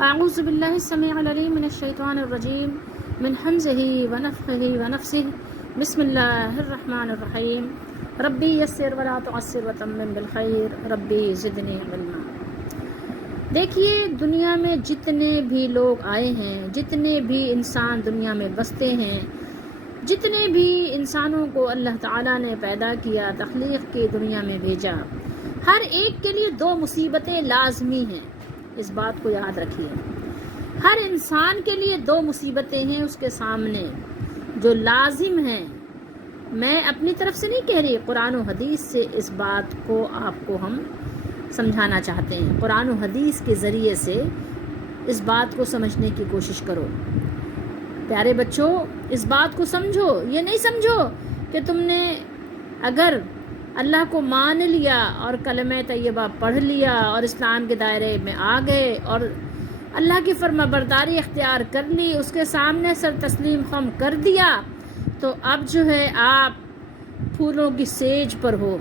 اعوذ باللہ السمیع العلیم من الشیطان الرجیم من حمزہ ونفخہ ونفثہ بسم اللہ الرحمن الرحیم ربی یسر ولا تعسر وتمم بالخیر ربی زدنی علما۔ دیکھیے، دنیا میں جتنے بھی لوگ آئے ہیں، جتنے بھی انسان دنیا میں بستے ہیں، جتنے بھی انسانوں کو اللہ تعالیٰ نے پیدا کیا، تخلیق کی دنیا میں بھیجا، ہر ایک کے لیے دو مصیبتیں لازمی ہیں۔ اس بات کو یاد رکھیے، ہر انسان کے لیے دو مصیبتیں ہیں اس کے سامنے جو لازم ہیں۔ میں اپنی طرف سے نہیں کہہ رہی، قرآن و حدیث سے اس بات کو آپ کو ہم سمجھانا چاہتے ہیں۔ قرآن و حدیث کے ذریعے سے اس بات کو سمجھنے کی کوشش کرو۔ پیارے بچوں، اس بات کو سمجھو، یہ نہیں سمجھو کہ تم نے اگر اللہ کو مان لیا اور کلمہ طیبہ پڑھ لیا اور اسلام کے دائرے میں آ گئے اور اللہ کی فرما برداری اختیار کر لی، اس کے سامنے سر تسلیم خم کر دیا، تو اب جو ہے آپ پھولوں کی سیج پر ہو۔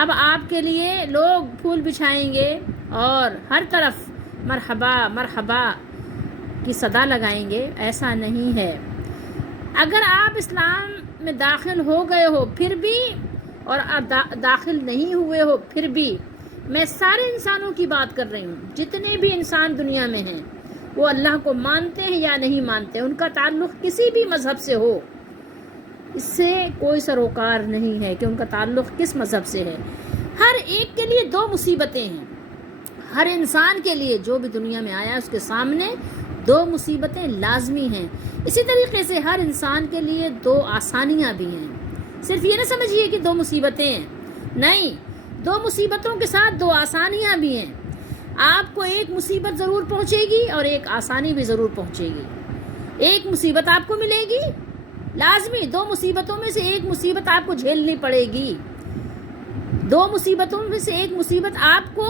اب آپ کے لیے لوگ پھول بچھائیں گے اور ہر طرف مرحبا مرحبا کی صدا لگائیں گے۔ ایسا نہیں ہے۔ اگر آپ اسلام میں داخل ہو گئے ہو پھر بھی، اور داخل نہیں ہوئے ہو پھر بھی، میں سارے انسانوں کی بات کر رہی ہوں، جتنے بھی انسان دنیا میں ہیں، وہ اللہ کو مانتے ہیں یا نہیں مانتے، ان کا تعلق کسی بھی مذہب سے ہو، اس سے کوئی سروکار نہیں ہے کہ ان کا تعلق کس مذہب سے ہے۔ ہر ایک کے لیے دو مصیبتیں ہیں۔ ہر انسان کے لیے جو بھی دنیا میں آیا اس کے سامنے دو مصیبتیں لازمی ہیں۔ اسی طریقے سے ہر انسان کے لیے دو آسانیاں بھی ہیں۔ صرف یہ نہ سمجھیے کہ دو مصیبتیں ہیں، نہیں، دو مصیبتوں کے ساتھ دو آسانیاں بھی ہیں۔ آپ کو ایک مصیبت ضرور پہنچے گی اور ایک آسانی بھی ضرور پہنچے گی۔ ایک مصیبت آپ کو ملے گی لازمی، دو مصیبتوں میں سے ایک مصیبت آپ کو جھیلنی پڑے گی، دو مصیبتوں میں سے ایک مصیبت آپ کو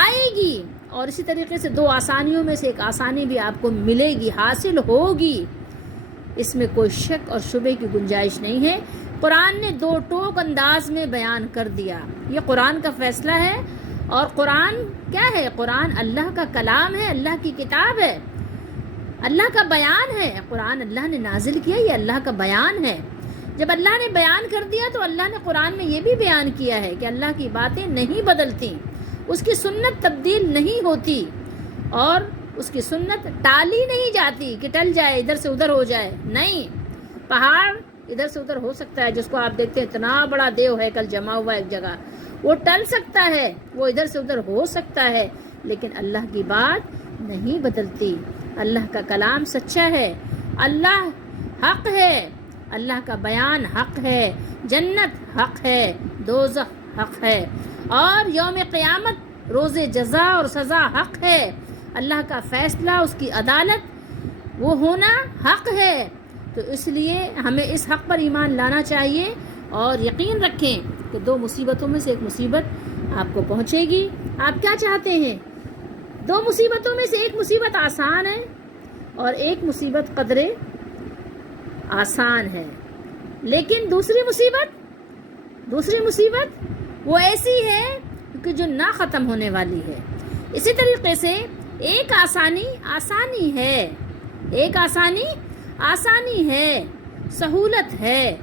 آئے گی، اور اسی طریقے سے دو آسانیوں میں سے ایک آسانی بھی آپ کو ملے گی، حاصل ہوگی۔ اس میں کوئی شک اور شبہ کی گنجائش نہیں ہے۔ قرآن نے دو ٹوک انداز میں بیان کر دیا۔ یہ قرآن کا فیصلہ ہے، اور قرآن کیا ہے؟ قرآن اللہ کا کلام ہے، اللہ کی کتاب ہے، اللہ کا بیان ہے۔ قرآن اللہ نے نازل کیا، یہ اللہ کا بیان ہے۔ جب اللہ نے بیان کر دیا تو اللہ نے قرآن میں یہ بھی بیان کیا ہے کہ اللہ کی باتیں نہیں بدلتی، اس کی سنت تبدیل نہیں ہوتی، اور اس کی سنت ٹالی نہیں جاتی کہ ٹل جائے، ادھر سے ادھر ہو جائے۔ نہیں، پہاڑ ادھر سے ادھر ہو سکتا ہے، جس کو آپ دیکھتے ہیں اتنا بڑا دیو ہیکل جمع ہوا ایک جگہ، وہ ٹل سکتا ہے، وہ ادھر سے ادھر ہو سکتا ہے، لیکن اللہ کی بات نہیں بدلتی۔ اللہ کا کلام سچا ہے، اللہ حق ہے، اللہ کا بیان حق ہے، جنت حق ہے، دوزخ حق ہے، اور یوم قیامت روز جزا اور سزا حق ہے۔ اللہ کا فیصلہ، اس کی عدالت وہ ہونا حق ہے۔ تو اس لیے ہمیں اس حق پر ایمان لانا چاہیے اور یقین رکھیں کہ دو مصیبتوں میں سے ایک مصیبت آپ کو پہنچے گی۔ آپ کیا چاہتے ہیں؟ دو مصیبتوں میں سے ایک مصیبت آسان ہے اور ایک مصیبت قدرے آسان ہے، لیکن دوسری مصیبت وہ ایسی ہے کہ جو نہ ختم ہونے والی ہے۔ اسی طریقے سے ایک آسانی ہے، سہولت ہے،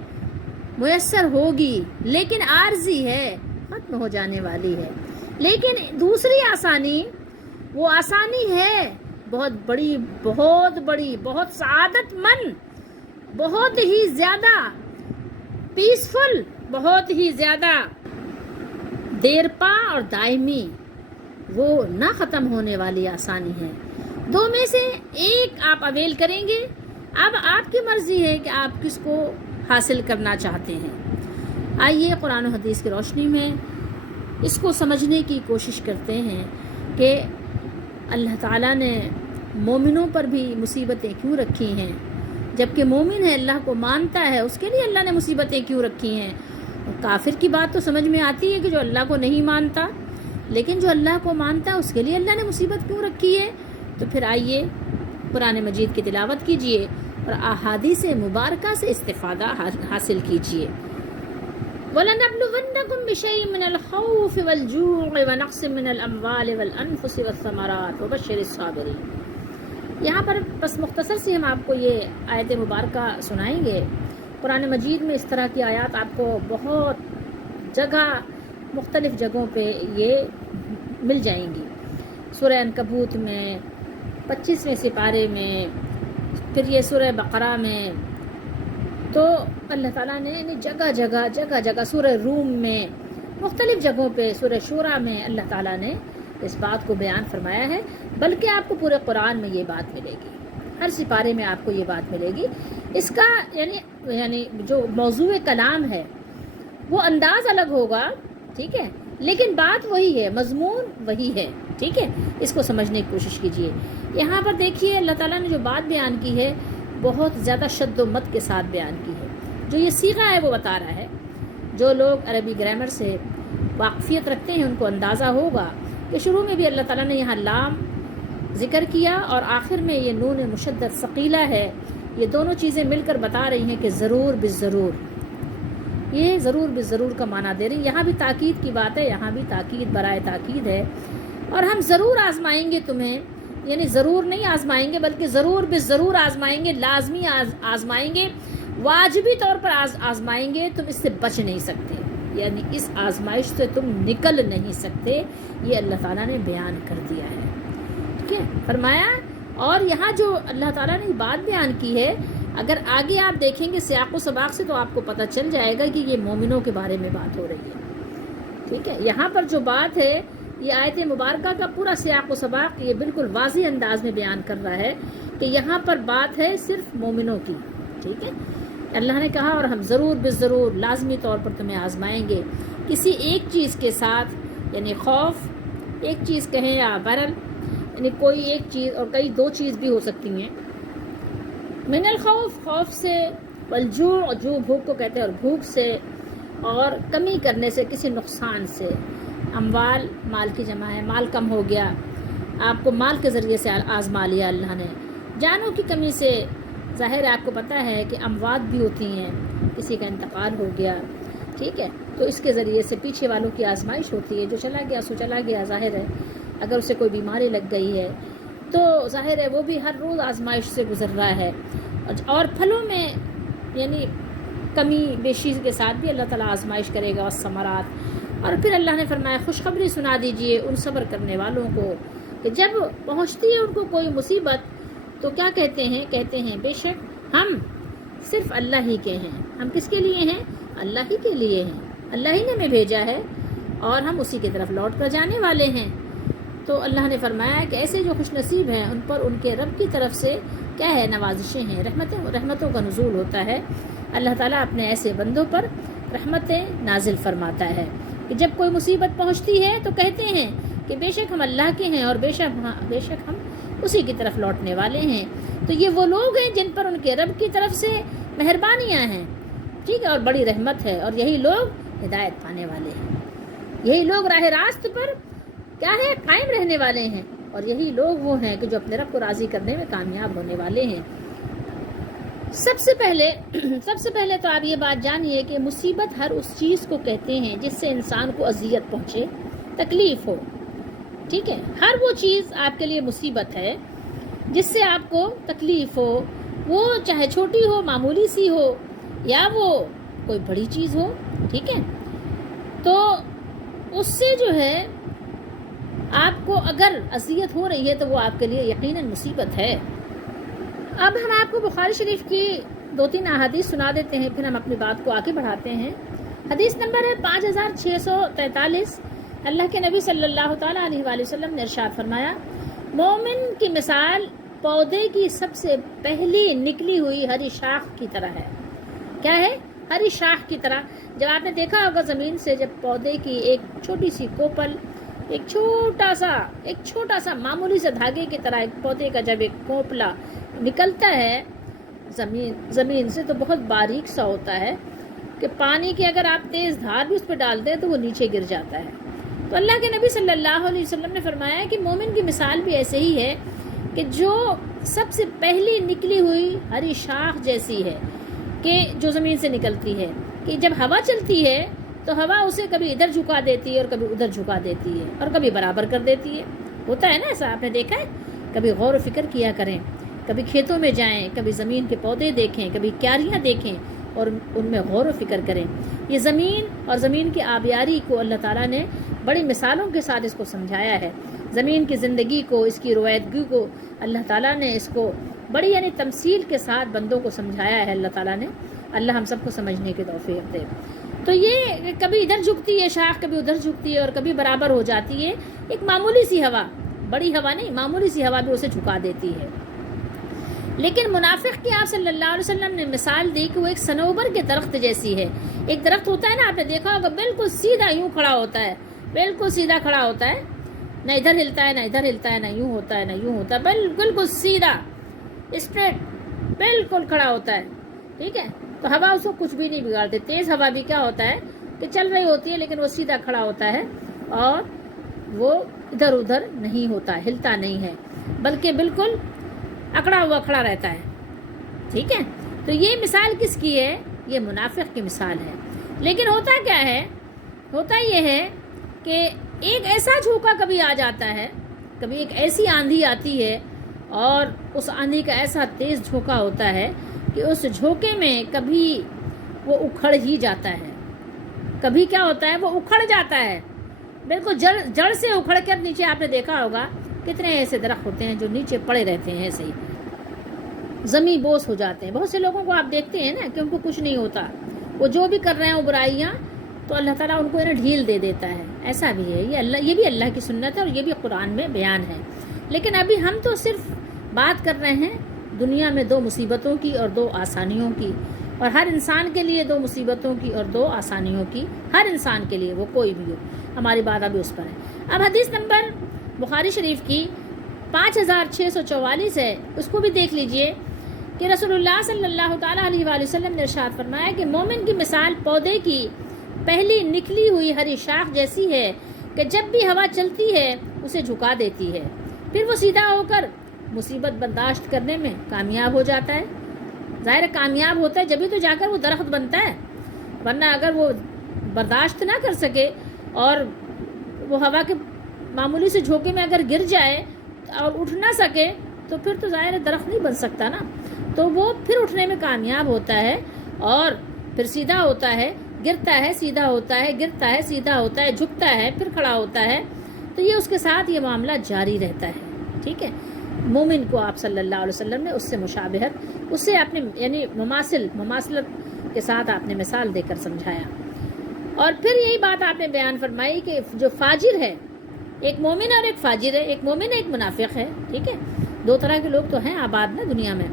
میسر ہوگی، لیکن عارضی ہے، ختم ہو جانے والی ہے۔ لیکن دوسری آسانی، وہ آسانی ہے بہت بڑی، بہت سعادت مند، بہت ہی زیادہ پیسفل، بہت ہی زیادہ دیرپا اور دائمی، وہ نہ ختم ہونے والی آسانی ہے۔ دو میں سے ایک آپ اویل کریں گے۔ اب آپ کی مرضی ہے کہ آپ کس کو حاصل کرنا چاہتے ہیں۔ آئیے قرآن و حدیث کی روشنی میں اس کو سمجھنے کی کوشش کرتے ہیں کہ اللہ تعالیٰ نے مومنوں پر بھی مصیبتیں کیوں رکھی ہیں، جبکہ مومن ہے، اللہ کو مانتا ہے، اس کے لیے اللہ نے مصیبتیں کیوں رکھی ہیں۔ اور کافر کی بات تو سمجھ میں آتی ہے کہ جو اللہ کو نہیں مانتا، لیکن جو اللہ کو مانتا ہے اس کے لیے اللہ نے مصیبت کیوں رکھی ہے۔ تو پھر آئیے قرآن مجید کی تلاوت کیجئے اور احادیث مبارکہ سے استفادہ حاصل کیجئے۔ وَلَنَبْلُوَنَّكُمْ بِشَيْءٍ مِّنَ الْخَوْفِ وَالْجُوعِ وَنَقْصٍ مِّنَ الْأَمْوَالِ وَالْأَنفُسِ وَالثَّمَرَاتِ وَبَشِّرِ الصَّابِرِينَ۔ یہاں پر بس مختصر سی ہم آپ کو یہ آیت مبارکہ سنائیں گے۔ قرآن مجید میں اس طرح کی آیات آپ کو بہت جگہ مختلف جگہوں پہ یہ مل جائیں گی۔ سورہ عنکبوت میں، 25ویں سپارے میں، پھر یہ سورہ بقرہ میں، تو اللہ تعالیٰ نے جگہ جگہ سورہ روم میں، مختلف جگہوں پہ، سورہ شورا میں اللہ تعالیٰ نے اس بات کو بیان فرمایا ہے، بلکہ آپ کو پورے قرآن میں یہ بات ملے گی، ہر سپارے میں آپ کو یہ بات ملے گی۔ اس کا یعنی جو موضوع کلام ہے وہ انداز الگ ہوگا، ٹھیک ہے، لیکن بات وہی ہے، مضمون وہی ہے، ٹھیک ہے۔ اس کو سمجھنے کی کوشش کیجئے۔ یہاں پر دیکھیے اللہ تعالیٰ نے جو بات بیان کی ہے بہت زیادہ شد و مت کے ساتھ بیان کی ہے۔ جو یہ صیغہ ہے وہ بتا رہا ہے، جو لوگ عربی گرامر سے واقفیت رکھتے ہیں ان کو اندازہ ہوگا کہ شروع میں بھی اللہ تعالیٰ نے یہاں لام ذکر کیا اور آخر میں یہ نون مشدد ثقیلہ ہے۔ یہ دونوں چیزیں مل کر بتا رہی ہیں کہ ضرور بالضرور، یہ ضرور بالضرور کا معنی دے رہی۔ یہاں بھی تاکید کی بات ہے، یہاں بھی تاکید برائے تاکید ہے۔ اور ہم ضرور آزمائیں گے تمہیں، یعنی ضرور نہیں آزمائیں گے بلکہ ضرور بالضرور آزمائیں گے، لازمی آزمائیں گے، واجبی طور پر آزمائیں گے، تم اس سے بچ نہیں سکتے، یعنی اس آزمائش سے تم نکل نہیں سکتے، یہ اللہ تعالیٰ نے بیان کر دیا ہے، ٹھیک ہے، فرمایا۔ اور یہاں جو اللہ تعالیٰ نے بات بیان کی ہے، اگر آگے آپ دیکھیں گے سیاق و سباق سے تو آپ کو پتہ چل جائے گا کہ یہ مومنوں کے بارے میں بات ہو رہی ہے، ٹھیک ہے۔ یہاں پر جو بات ہے یہ آیت مبارکہ کا پورا سیاق و سباق یہ بالکل واضح انداز میں بیان کر رہا ہے کہ یہاں پر بات ہے صرف مومنوں کی، ٹھیک ہے۔ اللہ نے کہا اور ہم ضرور بالضرور لازمی طور پر تمہیں آزمائیں گے کسی ایک چیز کے ساتھ، یعنی خوف ایک چیز کہیں یا برل، یعنی کوئی ایک چیز اور کئی دو چیز بھی ہو سکتی ہیں۔ من الخوف، خوف سے، والجوع، جو بھوک کو کہتے ہیں، اور بھوک سے، اور کمی کرنے سے، کسی نقصان سے۔ اموال، مال کی جمع ہے، مال کم ہو گیا، آپ کو مال کے ذریعے سے آزما لیا اللہ نے۔ جانوں کی کمی سے، ظاہر آپ کو پتہ ہے کہ اموات بھی ہوتی ہیں، کسی کا انتقال ہو گیا، ٹھیک ہے، تو اس کے ذریعے سے پیچھے والوں کی آزمائش ہوتی ہے، جو چلا گیا سو چلا گیا، ظاہر ہے۔ اگر اسے کوئی بیماری لگ گئی ہے تو ظاہر ہے وہ بھی ہر روز آزمائش سے گزر رہا ہے۔ اور پھلوں میں یعنی کمی بیشی کے ساتھ بھی اللہ تعالیٰ آزمائش کرے گا، والثمرات۔ اور پھر اللہ نے فرمایا خوشخبری سنا دیجئے ان صبر کرنے والوں کو کہ جب پہنچتی ہے ان کو کوئی مصیبت تو کیا کہتے ہیں بے شک ہم صرف اللہ ہی کے ہیں۔ ہم کس کے لیے ہیں؟ اللہ ہی کے لیے ہیں، اللہ ہی نے ہمیں بھیجا ہے اور ہم اسی کی طرف لوٹ کر جانے والے ہیں۔ تو اللہ نے فرمایا کہ ایسے جو خوش نصیب ہیں ان پر ان کے رب کی طرف سے کیا ہے؟ نوازشیں ہیں، رحمتوں کا نزول ہوتا ہے۔ اللہ تعالیٰ اپنے ایسے بندوں پر رحمتیں نازل فرماتا ہے کہ جب کوئی مصیبت پہنچتی ہے تو کہتے ہیں کہ بے شک ہم اللہ کے ہیں اور بے شک ہم اسی کی طرف لوٹنے والے ہیں۔ تو یہ وہ لوگ ہیں جن پر ان کے رب کی طرف سے مہربانیاں ہیں، ٹھیک ہے، اور بڑی رحمت ہے، اور یہی لوگ ہدایت پانے والے ہیں، یہی لوگ راہ راست پر کیا ہے؟ قائم رہنے والے ہیں، اور یہی لوگ وہ ہیں کہ جو اپنے رب کو راضی کرنے میں کامیاب ہونے والے ہیں۔ سب سے پہلے تو آپ یہ بات جانیے کہ مصیبت ہر اس چیز کو کہتے ہیں جس سے انسان کو اذیت پہنچے، تکلیف ہو، ٹھیک ہے، ہر وہ چیز آپ کے لیے مصیبت ہے جس سے آپ کو تکلیف ہو، وہ چاہے چھوٹی ہو، معمولی سی ہو، یا وہ کوئی بڑی چیز ہو، ٹھیک ہے، تو اس سے جو ہے آپ کو اگر اذیت ہو رہی ہے تو وہ آپ کے لیے یقیناً مصیبت ہے۔ اب ہم آپ کو بخاری شریف کی 2-3 احادیث سنا دیتے ہیں، پھر ہم اپنی بات کو آگے بڑھاتے ہیں۔ حدیث نمبر ہے 5643۔ اللہ کے نبی صلی اللہ تعالیٰ علیہ وآلہ وسلم نے ارشاد فرمایا، مومن کی مثال پودے کی سب سے پہلی نکلی ہوئی ہری شاخ کی طرح ہے۔ کیا ہے؟ ہری شاخ کی طرح۔ جب آپ نے دیکھا ہوگا زمین سے جب پودے کی ایک چھوٹی سی کوپل، ایک چھوٹا سا معمولی سے دھاگے کی طرح ایک پودے کا جب ایک کوپلا نکلتا ہے زمین سے تو بہت باریک سا ہوتا ہے کہ پانی کی اگر آپ تیز دھار بھی اس پہ ڈال دیں تو وہ نیچے گر جاتا ہے۔ تو اللہ کے نبی صلی اللہ علیہ وسلم نے فرمایا کہ مومن کی مثال بھی ایسے ہی ہے کہ جو سب سے پہلی نکلی ہوئی ہری شاخ جیسی ہے، کہ جو زمین سے نکلتی ہے، کہ جب ہوا چلتی ہے تو ہوا اسے کبھی ادھر جھکا دیتی ہے اور کبھی ادھر جھکا دیتی ہے اور کبھی برابر کر دیتی ہے. ہوتا ہے نا ایسا, آپ نے دیکھا ہے. کبھی غور و فکر کیا کریں, کبھی کھیتوں میں جائیں, کبھی زمین کے پودے دیکھیں, کبھی کیاریاں دیکھیں اور ان میں غور و فکر کریں. یہ زمین اور زمین کی آبیاری کو اللہ تعالیٰ نے بڑی مثالوں کے ساتھ اس کو سمجھایا ہے. زمین کی زندگی کو, اس کی رویدگی کو اللہ تعالیٰ نے اس کو بڑی یعنی تمثیل کے ساتھ بندوں کو سمجھایا ہے اللہ تعالیٰ نے. اللہ ہم سب کو سمجھنے کی توفیق دے. تو یہ کبھی ادھر جھکتی ہے شاخ, کبھی ادھر جھکتی ہے اور کبھی برابر ہو جاتی ہے. ایک معمولی سی ہوا, بڑی ہوا نہیں, معمولی سی ہوا بھی اسے جھکا دیتی ہے. لیکن منافق کی آپ صلی اللہ علیہ وسلم نے مثال دی کہ وہ ایک صنوبر کے درخت جیسی ہے. ایک درخت ہوتا ہے نا, آپ نے دیکھا ہوگا, بالکل سیدھا یوں کھڑا ہوتا ہے, بالکل سیدھا کھڑا ہوتا ہے, نہ ادھر ہلتا ہے نہ ادھر ہلتا ہے, نہ یوں ہوتا ہے نہ یوں ہوتا ہے, بالکل سیدھا اسٹریٹ بالکل کھڑا ہوتا ہے. ٹھیک ہے, تو ہوا اس کو کچھ بھی نہیں بگاڑتی. تیز ہوا بھی کیا ہوتا ہے کہ چل رہی ہوتی ہے لیکن وہ سیدھا کھڑا ہوتا ہے اور وہ ادھر ادھر نہیں ہوتا, ہلتا نہیں ہے, بلکہ بالکل اکڑا ہوا کھڑا رہتا ہے. ٹھیک ہے, تو یہ مثال کس کی ہے؟ یہ منافق کی مثال ہے. لیکن ہوتا کیا ہے, ہوتا یہ ہے کہ ایک ایسا جھونکا کبھی آ جاتا ہے, کبھی ایک ایسی آندھی آتی ہے اور اس آندھی کا ایسا تیز جھونکا ہوتا ہے کہ اس جھونکے میں کبھی وہ اکھڑ ہی جاتا ہے, کبھی کیا ہوتا ہے وہ اکھڑ جاتا ہے, بالکل جڑ سے اکھڑ کر نیچے. آپ نے دیکھا ہوگا کتنے ایسے درخت ہوتے ہیں جو نیچے پڑے رہتے ہیں, ایسے ہی زمین بوس ہو جاتے ہیں. بہت سے لوگوں کو آپ دیکھتے ہیں نا کہ ان کو کچھ نہیں ہوتا, وہ جو بھی کر رہے ہیں وہ برائیاں, تو اللہ تعالیٰ ان کو ڈھیل دے دیتا ہے. ایسا بھی ہے, یہ بھی اللہ کی سنت ہے اور یہ بھی قرآن میں بیان ہے. لیکن ابھی ہم تو صرف بات کر رہے ہیں دنیا میں 2 مصیبتوں کی اور 2 آسانیوں کی, اور ہر انسان کے لیے 2 مصیبتوں کی اور 2 آسانیوں کی, ہر انسان کے لیے, وہ کوئی بھی ہو. ہماری بات ابھی اس پر ہے. اب حدیث نمبر بخاری شریف کی 5644 ہے, اس کو بھی دیکھ لیجئے کہ رسول اللہ صلی اللہ تعالیٰ علیہ وآلہ وسلم نے ارشاد فرمایا کہ مومن کی مثال پودے کی پہلی نکلی ہوئی ہری شاخ جیسی ہے کہ جب بھی ہوا چلتی ہے اسے جھکا دیتی ہے, پھر وہ سیدھا ہو کر مصیبت برداشت کرنے میں کامیاب ہو جاتا ہے. ظاہر کامیاب ہوتا ہے جبھی تو جا کر وہ درخت بنتا ہے, ورنہ اگر وہ برداشت نہ کر سکے اور وہ ہوا کے معمولی سے جھونکے میں اگر گر جائے اور اٹھ نہ سکے تو پھر تو ظاہر درخت نہیں بن سکتا نا. تو وہ پھر اٹھنے میں کامیاب ہوتا ہے اور پھر سیدھا ہوتا ہے, گرتا ہے, سیدھا ہوتا ہے, گرتا ہے, سیدھا ہوتا ہے, جھکتا ہے, پھر کھڑا ہوتا ہے. تو یہ اس کے ساتھ یہ معاملہ جاری رہتا ہے. ٹھیک ہے, مومن کو آپ صلی اللہ علیہ وسلم نے اس سے مشابہت, اس سے آپ نے یعنی مماثلت کے ساتھ آپ نے مثال دے کر سمجھایا. اور پھر یہی بات آپ نے بیان فرمائی کہ جو فاجر ہے, ایک مومن اور ایک فاجر ہے, ایک مومن ایک منافق ہے. ٹھیک ہے, 2 طرح کے لوگ تو ہیں آباد نا دنیا میں.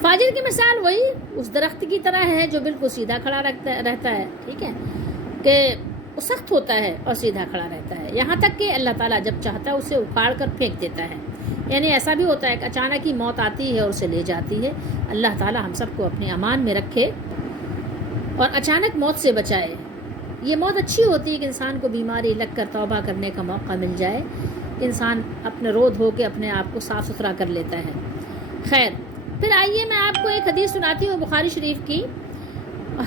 فاجر کی مثال وہی اس درخت کی طرح ہے جو بالکل سیدھا کھڑا رہتا ہے. ٹھیک ہے, کہ وہ سخت ہوتا ہے اور سیدھا کھڑا رہتا ہے, یہاں تک کہ اللہ تعالیٰ جب چاہتا ہے اسے اکھاڑ کر پھینک دیتا ہے. یعنی ایسا بھی ہوتا ہے کہ اچانک ہی موت آتی ہے اور اسے لے جاتی ہے. اللہ تعالیٰ ہم سب کو اپنے امان میں رکھے اور اچانک موت سے بچائے. یہ موت اچھی ہوتی ہے کہ انسان کو بیماری لگ کر توبہ کرنے کا موقع مل جائے, انسان اپنے رو دھو کے اپنے آپ کو صاف ستھرا کر لیتا ہے. خیر, پھر آئیے میں آپ کو ایک حدیث سناتی ہوں بخاری شریف کی.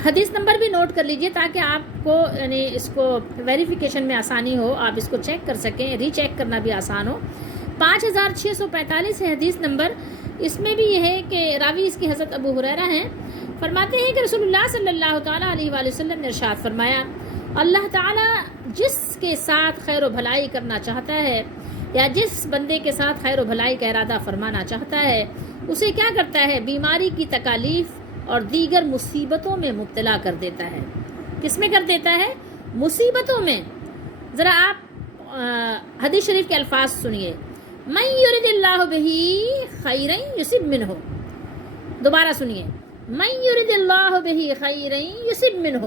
حدیث نمبر بھی نوٹ کر لیجئے تاکہ آپ کو یعنی اس کو ویریفیکیشن میں آسانی ہو, آپ اس کو چیک کر سکیں, ری چیک کرنا بھی آسان ہو. 5645 ہے حدیث نمبر. اس میں بھی یہ ہے کہ راوی اس کی حضرت ابو ہریرہ ہیں. فرماتے ہیں کہ رسول اللہ صلی اللہ تعالیٰ علیہ وآلہ وسلم نے ارشاد فرمایا, اللہ تعالیٰ جس کے ساتھ خیر و بھلائی کرنا چاہتا ہے یا جس بندے کے ساتھ خیر و بھلائی کا ارادہ فرمانا چاہتا ہے اسے کیا کرتا ہے, بیماری کی تکالیف اور دیگر مصیبتوں میں مبتلا کر دیتا ہے. کس میں کر دیتا ہے؟ مصیبتوں میں. ذرا آپ حدیث شریف کے الفاظ سنیے, من یرد اللہ بہ خیرا یصب منہ. دوبارہ سنیے, من یرد اللہ بہ خیرا یصب منہ,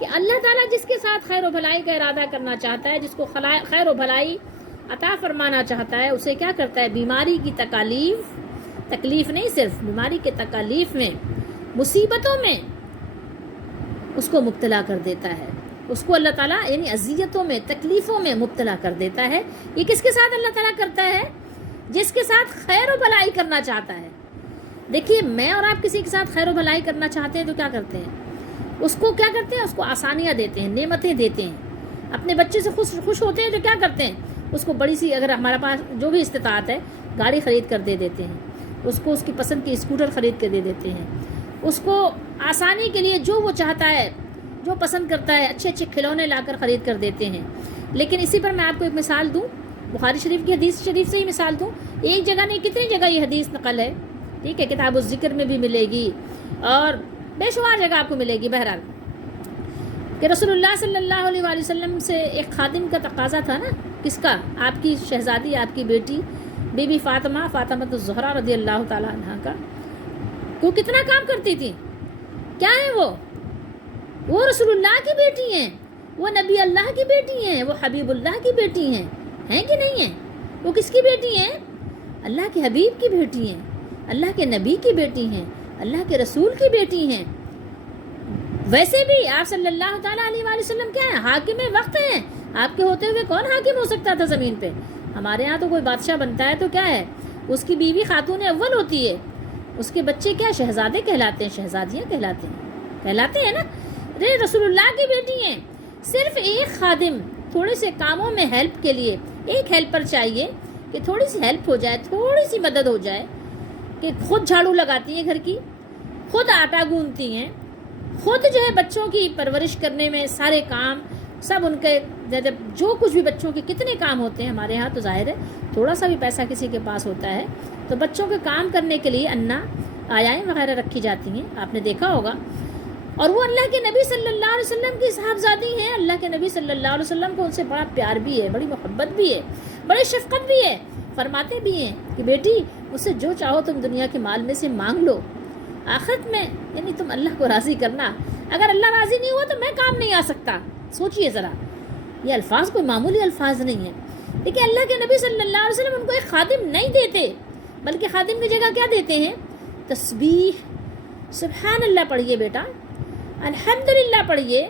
کہ اللہ تعالیٰ جس کے ساتھ خیر و بھلائی کا ارادہ کرنا چاہتا ہے, جس کو خیر و بھلائی عطا فرمانا چاہتا ہے, اسے کیا کرتا ہے, بیماری کی تکلیف نہیں, صرف بیماری کے تکالیف میں, مصیبتوں میں اس کو مبتلا کر دیتا ہے. اس کو اللہ تعالیٰ یعنی اذیتوں میں, تکلیفوں میں مبتلا کر دیتا ہے. یہ کس کے ساتھ اللہ تعالیٰ کرتا ہے؟ جس کے ساتھ خیر و بھلائی کرنا چاہتا ہے. دیکھیے, میں اور آپ کسی کے ساتھ خیر و بھلائی کرنا چاہتے ہیں تو کیا کرتے ہیں, اس کو کیا کرتے ہیں؟ اس کو آسانیاں دیتے ہیں، نعمتیں دیتے ہیں. اپنے بچے سے خوش ہوتے ہیں تو کیا کرتے ہیں؟ اس کو بڑی سی، اگر ہمارے پاس جو بھی استطاعت ہے، گاڑی خرید کر دے دیتے ہیں. اس کو اس کی پسند کی اسکوٹر خرید کے دے دیتے ہیں. اس کو آسانی کے لیے جو وہ چاہتا ہے، جو پسند کرتا ہے، اچھے اچھے کھلونے لا کر خرید کر دیتے ہیں. لیکن اسی پر میں آپ کو ایک مثال دوں، بخاری شریف کی حدیث شریف سے ہی مثال دوں. ایک جگہ نہیں، کتنی جگہ یہ حدیث نقل ہے. ٹھیک ہے، کتاب الذکر میں بھی ملے گی اور بے شمار جگہ آپ کو ملے گی. بہرحال کہ رسول اللہ صلی اللہ علیہ وآلہ وسلم سے ایک خادم کا تقاضا تھا نا. کس کا؟ آپ کی شہزادی، آپ کی بیٹی بی بی فاطمہ الزہرا رضی اللہ تعالیٰ عنہ کا. وہ کتنا کام کرتی تھی. کیا ہے وہ رسول اللہ کی بیٹی ہیں، وہ نبی اللہ کی بیٹی ہیں، وہ حبیب اللہ کی بیٹی ہیں کہ نہیں ہیں؟ وہ کس کی بیٹی ہیں؟ اللہ کے حبیب کی بیٹی ہیں، اللہ کے نبی کی بیٹی ہیں، اللہ کے رسول کی بیٹی ہیں. ویسے بھی آپ صلی اللہ تعالیٰ علیہ وآلہ وسلم کیا ہے؟ حاکم وقت ہیں. آپ کے ہوتے ہوئے کون حاکم ہو سکتا تھا زمین پہ؟ ہمارے ہاں تو کوئی بادشاہ بنتا ہے تو کیا ہے؟ اس کی بیوی خاتون اول ہوتی ہے، اس کے بچے کیا شہزادے کہلاتے ہیں، شہزادیاں کہلاتے ہیں نا. رسول اللہ کی بیٹی ہیں. صرف ایک خادم تھوڑے سے کاموں میں ہیلپ کے لیے، ایک ہیلپر چاہیے کہ تھوڑی سی ہیلپ ہو جائے، تھوڑی سی مدد ہو جائے. کہ خود جھاڑو لگاتی ہیں گھر کی، خود آٹا گوندتی ہیں، خود جو ہے بچوں کی پرورش کرنے میں سارے کام سب ان کے، جو کچھ بھی بچوں کے کتنے کام ہوتے ہیں ہمارے ہاں تو ظاہر ہے تھوڑا سا بھی پیسہ کسی کے پاس ہوتا ہے تو بچوں کے کام کرنے کے لیے انا آیائیں وغیرہ رکھی جاتی ہیں، آپ نے دیکھا ہوگا. اور وہ اللہ کے نبی صلی اللہ علیہ وسلم کی صاحبزادی ہیں. اللہ کے نبی صلی اللہ علیہ وسلم کو ان سے بڑا پیار بھی ہے، بڑی محبت بھی ہے، بڑی شفقت بھی ہے. فرماتے بھی ہیں کہ بیٹی مجھ سے جو چاہو تم دنیا کے مال میں سے مانگ لو، آخرت میں یعنی تم اللہ کو راضی کرنا. اگر اللہ راضی نہیں ہوا تو میں کام نہیں آ سکتا. سوچئے ذرا، یہ الفاظ کوئی معمولی الفاظ نہیں ہیں. لیکن اللہ کے نبی صلی اللہ علیہ وسلم ان کو ایک خادم نہیں دیتے، بلکہ خادم کی جگہ کیا دیتے ہیں؟ تسبیح. سبحان اللہ پڑھیے بیٹا، الحمدللہ پڑھیے،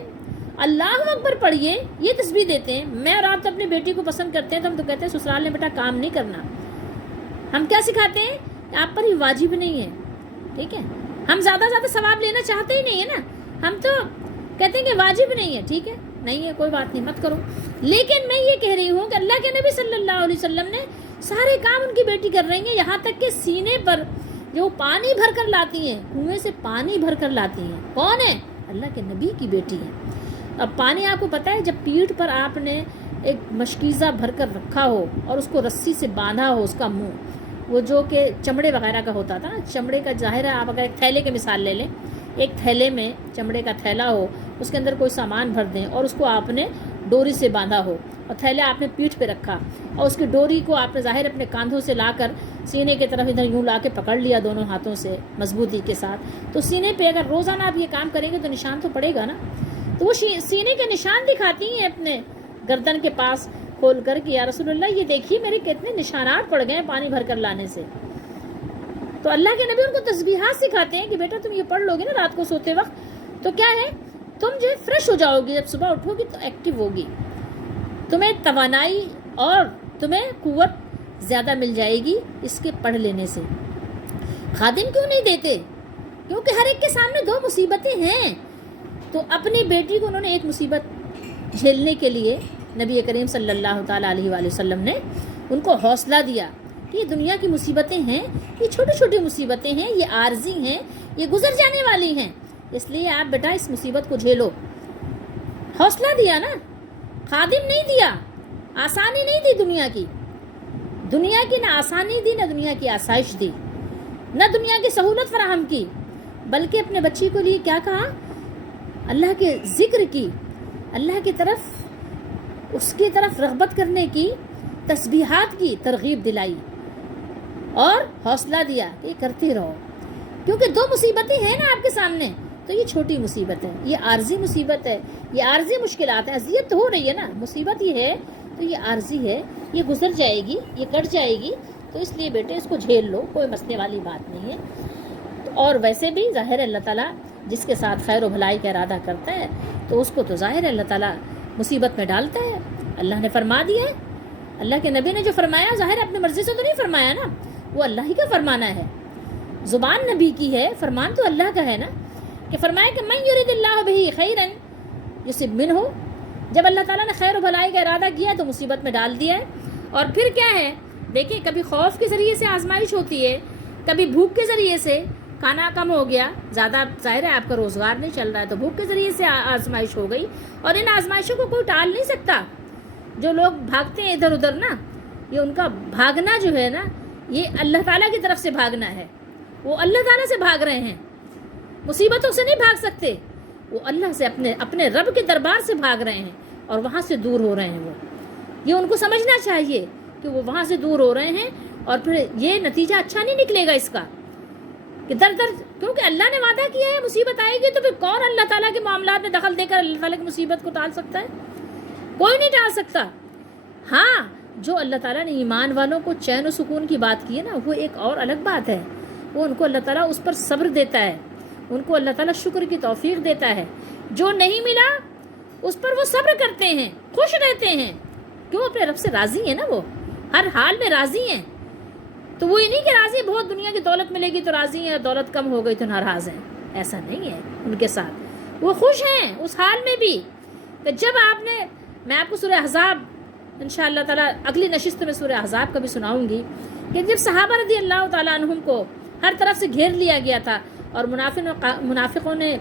اللہ اکبر پڑھیے، یہ تسبیح دیتے ہیں. میں اور آپ تو اپنی بیٹی کو پسند کرتے ہیں تو ہم تو کہتے ہیں سسرال میں بیٹا کام نہیں کرنا. ہم کیا سکھاتے ہیں کہ آپ پر یہ واجب نہیں ہے. ٹھیک ہے، ہم زیادہ ثواب لینا چاہتے ہی نہیں ہے نا، ہم تو کہتے ہیں کہ واجب نہیں ہے. ٹھیک ہے، نہیں ہے کوئی بات نہیں، مت کرو. لیکن میں یہ کہہ رہی ہوں کہ اللہ کے نبی صلی اللہ علیہ وسلم نے سارے کام ان کی بیٹی کر رہی ہیں، یہاں تک کہ سینے پر جو پانی بھر کر لاتی ہیں، کنویں سے پانی بھر کر لاتی ہیں. کون ہے؟ اللہ کے نبی کی بیٹی ہے. اب پانی آپ کو پتہ ہے، جب پیٹھ پر آپ نے ایک مشکیزہ بھر کر رکھا ہو اور اس کو رسی سے باندھا ہو، اس کا منہ وہ جو کہ چمڑے وغیرہ کا ہوتا تھا، چمڑے کا ظاہر ہے. آپ اگر ایک تھیلے کی مثال لے لیں، ایک تھیلے میں چمڑے کا تھیلا ہو، اس کے اندر کوئی سامان بھر دیں اور اس کو آپ نے ڈوری سے باندھا ہو اور تھیلا آپ نے پیٹھ پہ رکھا اور اس کی ڈوری کو آپ نے ظاہر اپنے کاندھوں سے لا کر سینے کی طرف ادھر یوں لا کے پکڑ لیا دونوں ہاتھوں سے مضبوطی کے ساتھ. تو سینے پہ اگر روزانہ آپ یہ کام کریں گے تو نشان تو پڑے گا نا. تو وہ سینے کے نشان دکھاتی ہیں اپنے گردن کے پاس کھول کر کہ یا رسول اللہ یہ دیکھیے میرے کتنے نشانات پڑ گئے ہیں پانی بھر کر لانے سے. تو اللہ کے نبی ان کو تسبیحات سکھاتے ہیں کہ بیٹا تم یہ پڑھ لو گے نا رات کو سوتے وقت تو کیا ہے، تم جو ہے فریش ہو جاؤ گی، جب صبح اٹھو گی تو ایکٹیو ہوگی، تمہیں توانائی اور تمہیں قوت زیادہ مل جائے گی اس کے پڑھ لینے سے. خادم کیوں نہیں دیتے؟ کیونکہ ہر ایک کے سامنے دو مصیبتیں ہیں. تو اپنی بیٹی کو انہوں نے ایک مصیبت جھیلنے کے لیے نبی کریم صلی اللہ تعالیٰ علیہ وآلہ وسلم نے ان کو حوصلہ دیا کہ یہ دنیا کی مصیبتیں ہیں، یہ چھوٹی چھوٹی مصیبتیں ہیں، یہ عارضی ہیں، یہ گزر جانے والی ہیں، اس لیے آپ بیٹا اس مصیبت کو جھیلو. حوصلہ دیا نا، خادم نہیں دیا، آسانی نہیں دی دنیا کی نہ آسانی دی، نہ دنیا کی آسائش دی، نہ دنیا کی سہولت فراہم کی، بلکہ اپنے بچی کو لیے کیا کہا؟ اللہ کے ذکر کی، اللہ کی طرف اس کی طرف رغبت کرنے کی، تسبیحات کی ترغیب دلائی اور حوصلہ دیا کہ یہ کرتے رہو. کیونکہ دو مصیبتیں ہیں نا آپ کے سامنے، تو یہ چھوٹی مصیبت ہے، یہ عارضی مصیبت ہے، یہ عارضی مشکلات ہیں. اذیت تو ہو رہی ہے نا، مصیبت یہ ہے تو یہ عارضی ہے، یہ گزر جائے گی، یہ کٹ جائے گی، تو اس لیے بیٹے اس کو جھیل لو، کوئی مسئلے والی بات نہیں ہے. اور ویسے بھی ظاہر ہے اللہ تعالیٰ جس کے ساتھ خیر و بھلائی کا ارادہ کرتا ہے تو اس کو تو ظاہر ہے اللہ تعالیٰ مصیبت میں ڈالتا ہے. اللہ نے فرما دیا ہے، اللہ کے نبی نے جو فرمایا ظاہر اپنی مرضی سے تو نہیں فرمایا نا، وہ اللہ ہی کا فرمانا ہے، زبان نبی کی ہے، فرمان تو اللہ کا ہے نا کہ فرمایا کہ من یرید اللہ بہ خیرا یصب منہ، جب اللہ تعالیٰ نے خیر و بھلائی کا ارادہ کیا تو مصیبت میں ڈال دیا ہے۔ اور پھر کیا ہے، دیکھیں کبھی خوف کے ذریعے سے آزمائش ہوتی ہے، کبھی بھوک کے ذریعے سے، کھانا کم ہو گیا، زیادہ ظاہر ہے آپ کا روزگار نہیں چل رہا ہے تو بھوک کے ذریعے سے آزمائش ہو گئی، اور ان آزمائشوں کو کوئی ٹال نہیں سکتا۔ جو لوگ بھاگتے ہیں ادھر ادھر نا، یہ ان کا بھاگنا جو ہے نا، یہ اللہ تعالیٰ کی طرف سے بھاگنا ہے، وہ اللہ تعالیٰ سے بھاگ رہے ہیں، مصیبتوں سے نہیں بھاگ سکتے، وہ اللہ سے اپنے رب کے دربار سے بھاگ رہے ہیں اور وہاں سے دور ہو رہے ہیں۔ وہ یہ ان کو سمجھنا چاہیے کہ وہ وہاں سے دور ہو رہے ہیں، اور پھر یہ نتیجہ اچھا نہیں نکلے گا اس کا کہ در در، کیونکہ اللہ نے وعدہ کیا ہے مصیبت آئے گی، تو پھر کون اللہ تعالیٰ کے معاملات میں دخل دے کر اللہ تعالیٰ کی مصیبت کو ٹال سکتا ہے؟ کوئی نہیں ٹال سکتا۔ ہاں، جو اللہ تعالیٰ نے ایمان والوں کو چین و سکون کی بات کی ہے نا، وہ ایک اور الگ بات ہے، وہ ان کو اللہ تعالیٰ اس پر صبر دیتا ہے، ان کو اللہ تعالیٰ شکر کی توفیق دیتا ہے۔ جو نہیں ملا اس پر وہ صبر کرتے ہیں، خوش رہتے ہیں، کیوں؟ اپنے رب سے راضی ہیں نا، وہ ہر حال میں راضی ہیں۔ تو وہ یہ نہیں کہ راضی بہت دنیا کی دولت ملے گی تو راضی ہیں، دولت کم ہو گئی تو ناراض ہیں، ایسا نہیں ہے ان کے ساتھ، وہ خوش ہیں اس حال میں بھی۔ کہ جب میں آپ کو سورہ احزاب انشاءاللہ تعالیٰ اگلی نشست میں سورہ احزاب کا بھی سناؤں گی، کہ جب صحابہ رضی اللہ تعالیٰ عنہم کو ہر طرف سے گھیر لیا گیا تھا اور منافقوں نے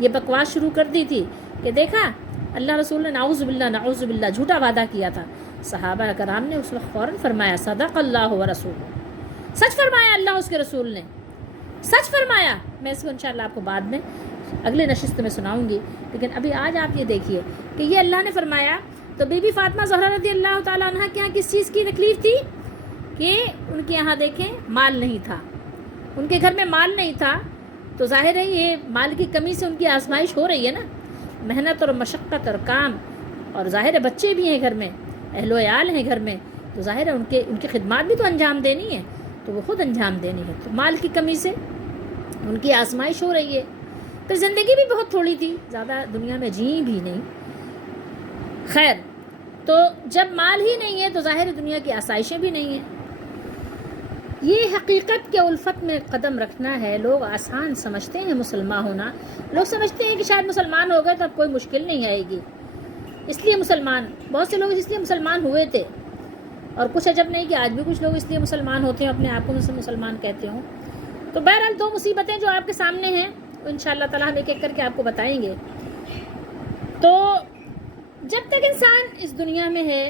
یہ بکواس شروع کر دی تھی کہ دیکھا اللہ رسول نے نعوذ باللہ جھوٹا وعدہ کیا تھا، صحابہ کرام نے اس وقت فوراً فرمایا صدق اللہ و رسولہ، سچ فرمایا اللہ اس کے رسول نے، سچ فرمایا۔ میں اس کو انشاءاللہ آپ کو بعد میں اگلے نشست میں سناؤں گی، لیکن ابھی آج آپ یہ دیکھیے کہ یہ اللہ نے فرمایا۔ تو بی بی فاطمہ زہرا رضی اللہ تعالیٰ عنہ کے یہاں کس چیز کی تکلیف تھی کہ ان کے یہاں دیکھیں مال نہیں تھا، ان کے گھر میں مال نہیں تھا، تو ظاہر ہے یہ مال کی کمی سے ان کی آزمائش ہو رہی ہے نا، محنت اور مشقت اور کام، اور ظاہر ہے بچے بھی ہیں گھر میں، اہل و عیال ہیں گھر میں، تو ظاہر ہے ان کی خدمات بھی تو انجام دینی ہے، تو وہ خود انجام دینی ہے، تو مال کی کمی سے ان کی آزمائش ہو رہی ہے۔ پھر زندگی بھی بہت تھوڑی تھی، زیادہ دنیا میں جی بھی نہیں، خیر، تو جب مال ہی نہیں ہے تو ظاہر دنیا کی آسائشیں بھی نہیں ہیں۔ یہ حقیقت کے الفت میں قدم رکھنا ہے۔ لوگ آسان سمجھتے ہیں مسلمان ہونا، لوگ سمجھتے ہیں کہ شاید مسلمان ہو گئے تو اب کوئی مشکل نہیں آئے گی، اس لیے مسلمان، بہت سے لوگ اس لیے مسلمان ہوئے تھے، اور کچھ عجب نہیں کہ آج بھی کچھ لوگ اس لیے مسلمان ہوتے ہیں، اپنے آپ کو مسلمان کہتے ہوں۔ تو بہرحال دو مصیبتیں جو آپ کے سامنے ہیں انشاءاللہ تعالیٰ ہم ایک ایک کر کے آپ کو بتائیں گے۔ تو جب تک انسان اس دنیا میں ہے،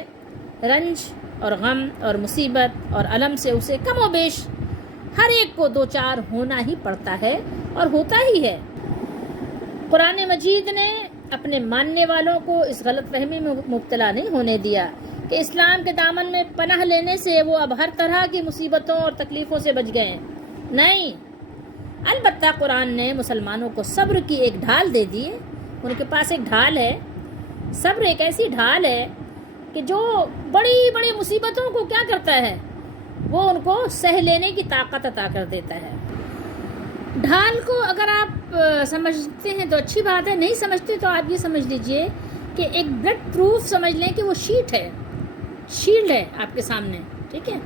رنج اور غم اور مصیبت اور الم سے اسے کم و بیش ہر ایک کو دو چار ہونا ہی پڑتا ہے اور ہوتا ہی ہے۔ قرآن مجید نے اپنے ماننے والوں کو اس غلط فہمی میں مبتلا نہیں ہونے دیا کہ اسلام کے دامن میں پناہ لینے سے وہ اب ہر طرح کی مصیبتوں اور تکلیفوں سے بچ گئے ہیں، نہیں، البتہ قرآن نے مسلمانوں کو صبر کی ایک ڈھال دے دی ہے، ان کے پاس ایک ڈھال ہے، صبر ایک ایسی ڈھال ہے کہ جو بڑی بڑی مصیبتوں کو کیا کرتا ہے، وہ ان کو سہ لینے کی طاقت عطا کر دیتا ہے۔ ڈھال کو اگر آپ سمجھتے ہیں تو اچھی بات ہے، نہیں سمجھتے تو آپ یہ سمجھ لیجئے کہ ایک بلٹ پروف سمجھ لیں کہ وہ شیٹ ہے، شیلڈ ہے آپ کے سامنے، ٹھیک ہے،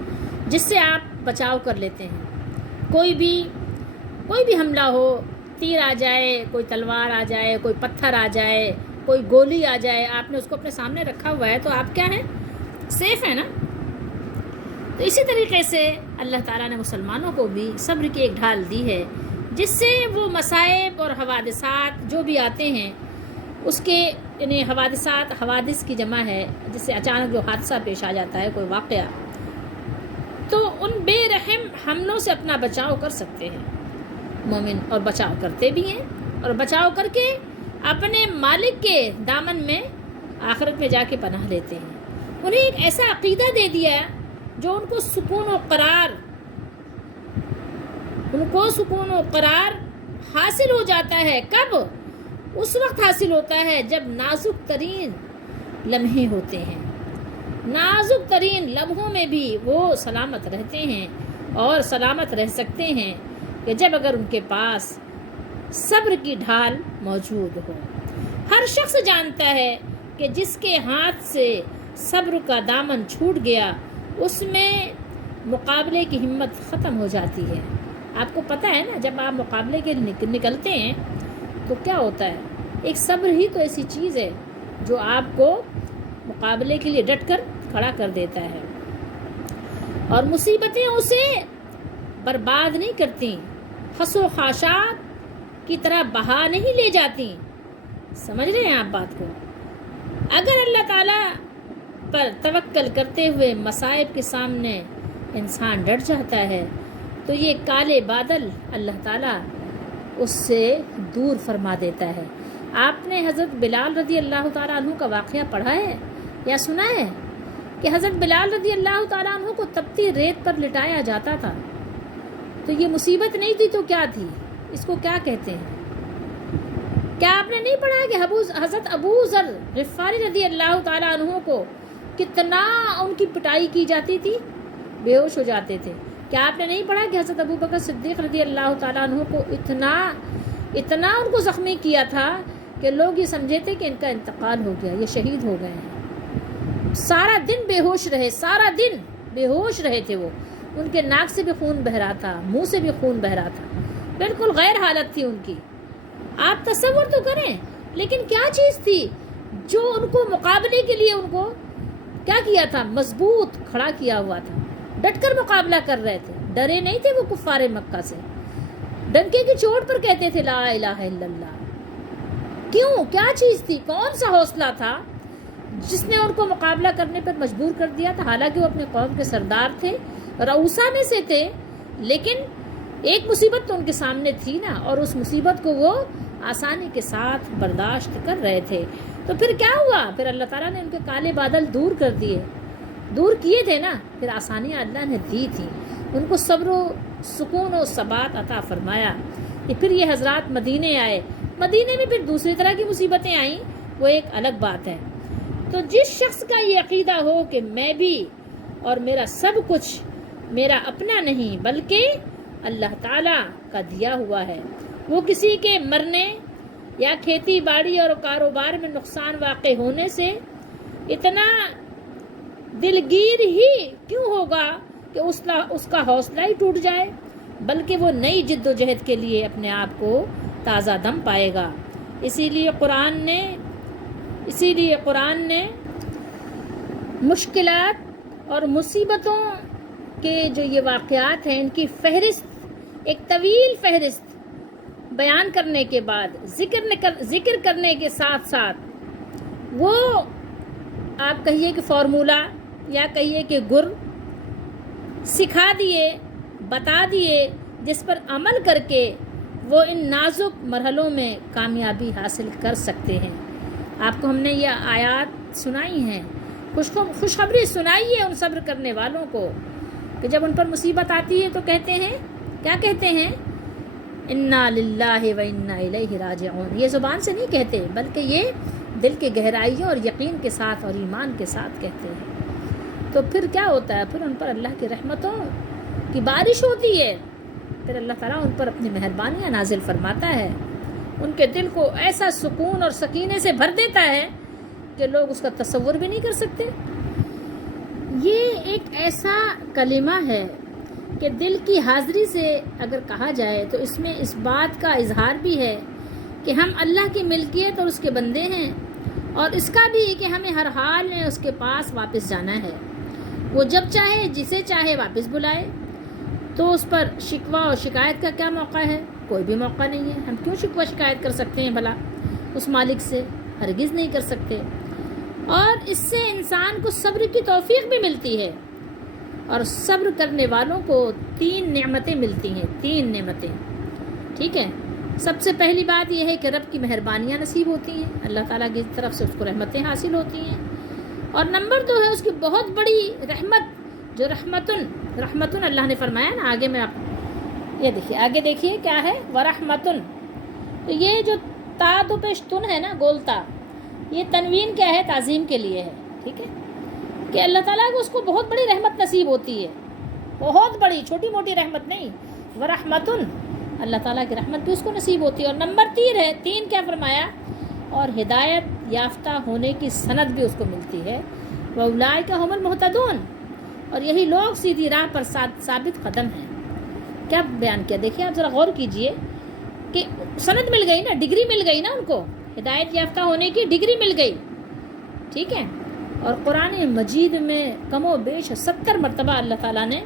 جس سے آپ بچاؤ کر لیتے ہیں۔ کوئی بھی حملہ ہو، تیر آ جائے، کوئی تلوار آ جائے، کوئی پتھر آ جائے، کوئی گولی آ جائے، آپ نے اس کو اپنے سامنے رکھا ہوا ہے تو آپ کیا ہیں، سیف ہے نا۔ تو اسی طریقے سے اللہ تعالیٰ نے مسلمانوں کو بھی صبر کی ایک ڈھال دی ہے، جس سے وہ مصائب اور حوادثات جو بھی آتے ہیں اس کے، یعنی حوادث کی جمع ہے، جس سے اچانک جو حادثہ پیش آ جاتا ہے، کوئی واقعہ، تو ان بے رحم حملوں سے اپنا بچاؤ کر سکتے ہیں مومن، اور بچاؤ کرتے بھی ہیں، اور بچاؤ کر کے اپنے مالک کے دامن میں آخرت میں جا کے پناہ لیتے ہیں۔ انہیں ایک ایسا عقیدہ دے دیا جو ان کو سکون و قرار حاصل ہو جاتا ہے۔ کب؟ اس وقت حاصل ہوتا ہے جب نازک ترین لمحے ہوتے ہیں، نازک ترین لمحوں میں بھی وہ سلامت رہتے ہیں، اور سلامت رہ سکتے ہیں کہ جب اگر ان کے پاس صبر کی ڈھال موجود ہو۔ ہر شخص جانتا ہے کہ جس کے ہاتھ سے صبر کا دامن چھوٹ گیا اس میں مقابلے کی ہمت ختم ہو جاتی ہے۔ آپ کو پتہ ہے نا، جب آپ مقابلے کے نکلتے ہیں تو کیا ہوتا ہے؟ ایک صبر ہی تو ایسی چیز ہے جو آپ کو مقابلے کے لیے ڈٹ کر کھڑا کر دیتا ہے، اور مصیبتیں اسے برباد نہیں کرتی، خس و خاشاک کی طرح بہا نہیں لے جاتی۔ سمجھ رہے ہیں آپ بات کو؟ اگر اللہ تعالیٰ پر توکل کرتے ہوئے مصائب کے سامنے انسان ڈٹ جاتا ہے تو یہ کالے بادل اللہ تعالیٰ اس سے دور فرما دیتا ہے۔ آپ نے حضرت بلال رضی اللہ تعالیٰ عنہ کا واقعہ پڑھا ہے یا سنا ہے کہ حضرت بلال رضی اللہ تعالیٰ عنہ کو تپتی ریت پر لٹایا جاتا تھا؟ تو یہ مصیبت نہیں تھی تو کیا تھی؟ اس کو کیا کہتے ہیں؟ کیا آپ نے نہیں پڑھا کہ حضرت ابو ذر غفاری رضی اللہ تعالیٰ عنہ کو کتنا ان کی پٹائی کی جاتی تھی، بے ہوش ہو جاتے تھے؟ کیا آپ نے نہیں پڑھا کہ حضرت ابو بکر صدیق رضی اللہ تعالیٰ عنہ کو اتنا ان کو زخمی کیا تھا کہ لوگ یہ سمجھے تھے کہ ان کا انتقال ہو گیا، یہ شہید ہو گئے ہیں۔ سارا دن بے ہوش رہے، سارا دن بے ہوش رہے تھے وہ، ان کے ناک سے بھی خون بہ رہا تھا، منہ سے بھی خون بہ رہا تھا، بالکل غیر حالت تھی ان کی۔ آپ تصور تو کریں، لیکن کیا چیز تھی جو ان کو مقابلے کے لیے ان کو کیا کیا تھا؟ مضبوط کھڑا کیا ہوا تھا، ڈٹ کر مقابلہ کر رہے تھے، ڈرے نہیں تھے وہ کفار مکہ سے، ڈنکے کی چوٹ پر کہتے تھے لا الہ الا اللہ۔ کیوں؟ کیا چیز تھی؟ کون سا حوصلہ تھا جس نے ان کو مقابلہ کرنے پر مجبور کر دیا تھا؟ حالانکہ وہ اپنے قوم کے سردار تھے، رؤسا میں سے تھے، لیکن ایک مصیبت تو ان کے سامنے تھی نا، اور اس مصیبت کو وہ آسانی کے ساتھ برداشت کر رہے تھے۔ تو پھر کیا ہوا؟ پھر اللہ تعالیٰ نے ان کے کالے بادل دور کر دیے، دور کیے تھے نا، پھر آسانیاں اللہ نے دی تھی، ان کو صبر و سکون و ثبات عطا فرمایا۔ پھر یہ حضرات مدینے آئے، مدینے میں پھر دوسری طرح کی مصیبتیں آئیں، وہ ایک الگ بات ہے۔ تو جس شخص کا یہ عقیدہ ہو کہ میں بھی اور میرا سب کچھ میرا اپنا نہیں بلکہ اللہ تعالیٰ کا دیا ہوا ہے، وہ کسی کے مرنے یا کھیتی باڑی اور کاروبار میں نقصان واقع ہونے سے اتنا دلگیر ہی کیوں ہوگا کہ اس کا حوصلہ ہی ٹوٹ جائے، بلکہ وہ نئی جد و جہد کے لیے اپنے آپ کو تازہ دم پائے گا۔ اسی لیے قرآن نے مشکلات اور مصیبتوں کے جو یہ واقعات ہیں ان کی فہرست، ایک طویل فہرست بیان کرنے کے بعد ذکر کرنے کے ساتھ ساتھ وہ آپ کہیے کہ فارمولہ یا کہیے کہ گر سکھا دیے، بتا دیے، جس پر عمل کر کے وہ ان نازک مرحلوں میں کامیابی حاصل کر سکتے ہیں۔ آپ کو ہم نے یہ آیات سنائی ہیں، خوشخبری سنائی ہے ان صبر کرنے والوں کو کہ جب ان پر مصیبت آتی ہے تو کہتے ہیں، کیا کہتے ہیں؟ انا للہ و انا الیہ راجعون۔ یہ زبان سے نہیں کہتے بلکہ یہ دل کے گہرائیوں اور یقین کے ساتھ اور ایمان کے ساتھ کہتے ہیں۔ تو پھر کیا ہوتا ہے؟ پھر ان پر اللہ کی رحمتوں کی بارش ہوتی ہے، پھر اللہ تعالیٰ ان پر اپنی مہربانیاں نازل فرماتا ہے، ان کے دل کو ایسا سکون اور سکینے سے بھر دیتا ہے کہ لوگ اس کا تصور بھی نہیں کر سکتے۔ یہ ایک ایسا کلمہ ہے کہ دل کی حاضری سے اگر کہا جائے تو اس میں اس بات کا اظہار بھی ہے کہ ہم اللہ کی ملکیت اور اس کے بندے ہیں، اور اس کا بھی کہ ہمیں ہر حال میں اس کے پاس واپس جانا ہے۔ وہ جب چاہے جسے چاہے واپس بلائے، تو اس پر شکوہ اور شکایت کا کیا موقع ہے؟ کوئی بھی موقع نہیں ہے۔ ہم کیوں شکوہ شکایت کر سکتے ہیں بھلا اس مالک سے؟ ہرگز نہیں کر سکتے۔ اور اس سے انسان کو صبر کی توفیق بھی ملتی ہے، اور صبر کرنے والوں کو 3 نعمتیں ملتی ہیں، 3 نعمتیں، ٹھیک ہے؟ سب سے پہلی بات یہ ہے کہ رب کی مہربانیاں نصیب ہوتی ہیں، اللہ تعالیٰ کی طرف سے اس کو رحمتیں حاصل ہوتی ہیں، اور نمبر 2 ہے اس کی بہت بڑی رحمت، جو رحمتن اللہ نے فرمایا نا، آگے میں آپ یہ دیکھیے، آگے دیکھیے کیا ہے، ورحمتن۔ تو یہ جو تا دو پیش تن ہے نا، گولتا، یہ تنوین کیا ہے؟ تعظیم کے لیے ہے، ٹھیک ہے؟ کہ اللہ تعالیٰ کو اس کو بہت بڑی رحمت نصیب ہوتی ہے، بہت بڑی، چھوٹی موٹی رحمت نہیں، ورحمتن، اللہ تعالیٰ کی رحمت بھی اس کو نصیب ہوتی ہے۔ اور نمبر 3 ہے، 3 کیا فرمایا؟ اور ہدایت یافتہ ہونے کی سند بھی اس کو ملتی ہے، وَأُولَٰئِكَ هُمُ الْمُهْتَدُونَ، اور یہی لوگ سیدھی راہ پر ثابت قدم ہیں۔ کیا بیان کیا؟ دیکھیے آپ ذرا غور کیجئے کہ سند مل گئی نا، ڈگری مل گئی نا، ان کو ہدایت یافتہ ہونے کی ڈگری مل گئی، ٹھیک ہے. اور قرآن مجید میں کم و بیش 70 مرتبہ اللہ تعالیٰ نے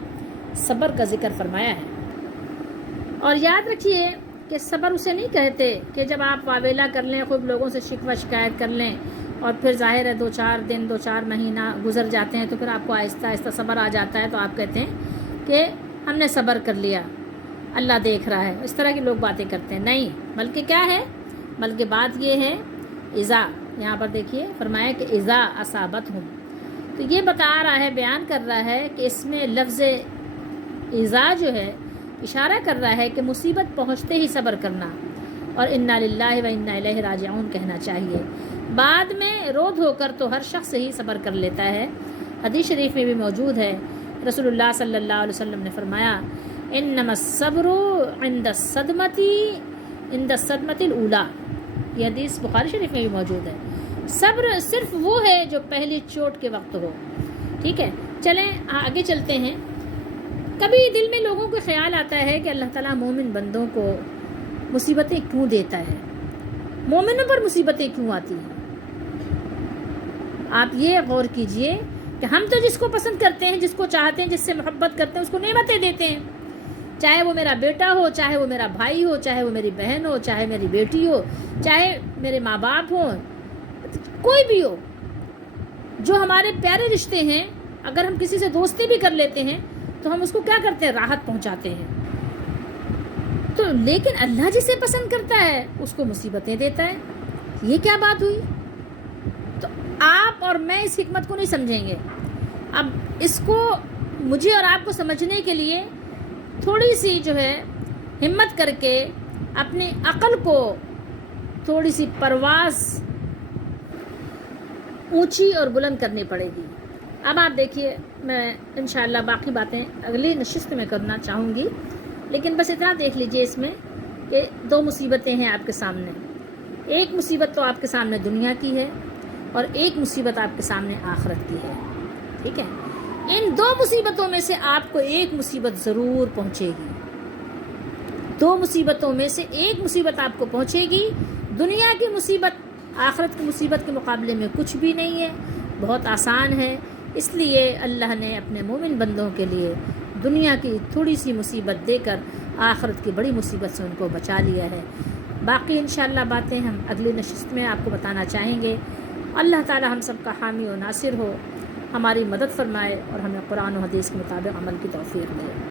صبر کا ذکر فرمایا ہے. اور یاد رکھیے کہ صبر اسے نہیں کہتے کہ جب آپ واویلا کر لیں، خوب لوگوں سے شکوہ شکایت کر لیں اور پھر ظاہر ہے 2-4 دن 2-4 مہینہ گزر جاتے ہیں تو پھر آپ کو آہستہ آہستہ صبر آ جاتا ہے تو آپ کہتے ہیں کہ ہم نے صبر کر لیا، اللہ دیکھ رہا ہے. اس طرح کے لوگ باتیں کرتے ہیں. نہیں، بلکہ کیا ہے، بلکہ بات یہ ہے اذا، یہاں پر دیکھیے فرمایا کہ اذا اصابتہم، تو یہ بتا رہا ہے، بیان کر رہا ہے کہ اس میں لفظ اذا جو ہے اشارہ کر رہا ہے کہ مصیبت پہنچتے ہی صبر کرنا اور انا للہ و انا الیہ راجعون کہنا چاہیے. بعد میں رو دھو کر تو ہر شخص ہی صبر کر لیتا ہے. حدیث شریف میں بھی موجود ہے، رسول اللہ صلی اللہ علیہ وسلم نے فرمایا انما الصبر عند الصدمۃ الاولی. یہ حدیث بخاری شریف میں بھی موجود ہے. صبر صرف وہ ہے جو پہلی چوٹ کے وقت ہو. ٹھیک ہے، چلیں آگے چلتے ہیں. کبھی دل میں لوگوں کو خیال آتا ہے کہ اللہ تعالیٰ مومن بندوں کو مصیبتیں کیوں دیتا ہے، مومنوں پر مصیبتیں کیوں آتی ہیں. آپ یہ غور کیجئے کہ ہم تو جس کو پسند کرتے ہیں، جس کو چاہتے ہیں، جس سے محبت کرتے ہیں، اس کو نعمتیں دیتے ہیں، چاہے وہ میرا بیٹا ہو، چاہے وہ میرا بھائی ہو، چاہے وہ میری بہن ہو، چاہے میری بیٹی ہو، چاہے میرے ماں باپ ہوں، کوئی بھی ہو. جو ہمارے پیارے رشتے ہیں، اگر ہم کسی سے دوستی بھی کر لیتے ہیں تو ہم اس کو کیا کرتے ہیں، راحت پہنچاتے ہیں. تو لیکن اللہ جسے پسند کرتا ہے اس کو مصیبتیں دیتا ہے. یہ کیا بات ہوئی؟ تو آپ اور میں اس حکمت کو نہیں سمجھیں گے. اب اس کو مجھے اور آپ کو سمجھنے کے لیے تھوڑی سی جو ہے ہمت کر کے اپنی عقل کو تھوڑی سی پرواز اونچی اور بلند کرنی پڑے گی. اب آپ دیکھیے، میں انشاءاللہ باقی باتیں اگلی نشست میں کرنا چاہوں گی، لیکن بس اتنا دیکھ لیجئے اس میں کہ 2 مصیبتیں ہیں آپ کے سامنے. ایک مصیبت تو آپ کے سامنے دنیا کی ہے اور ایک مصیبت آپ کے سامنے آخرت کی ہے. ٹھیک ہے، ان 2 مصیبتوں میں سے آپ کو ایک مصیبت ضرور پہنچے گی. 2 مصیبتوں میں سے ایک مصیبت آپ کو پہنچے گی. دنیا کی مصیبت آخرت کی مصیبت کے مقابلے میں کچھ بھی نہیں ہے، بہت آسان ہے. اس لیے اللہ نے اپنے مومن بندوں کے لیے دنیا کی تھوڑی سی مصیبت دے کر آخرت کی بڑی مصیبت سے ان کو بچا لیا ہے. باقی انشاءاللہ باتیں ہم اگلی نشست میں آپ کو بتانا چاہیں گے. اللہ تعالی ہم سب کا حامی و ناصر ہو، ہماری مدد فرمائے اور ہمیں قرآن و حدیث کے مطابق عمل کی توفیق دے.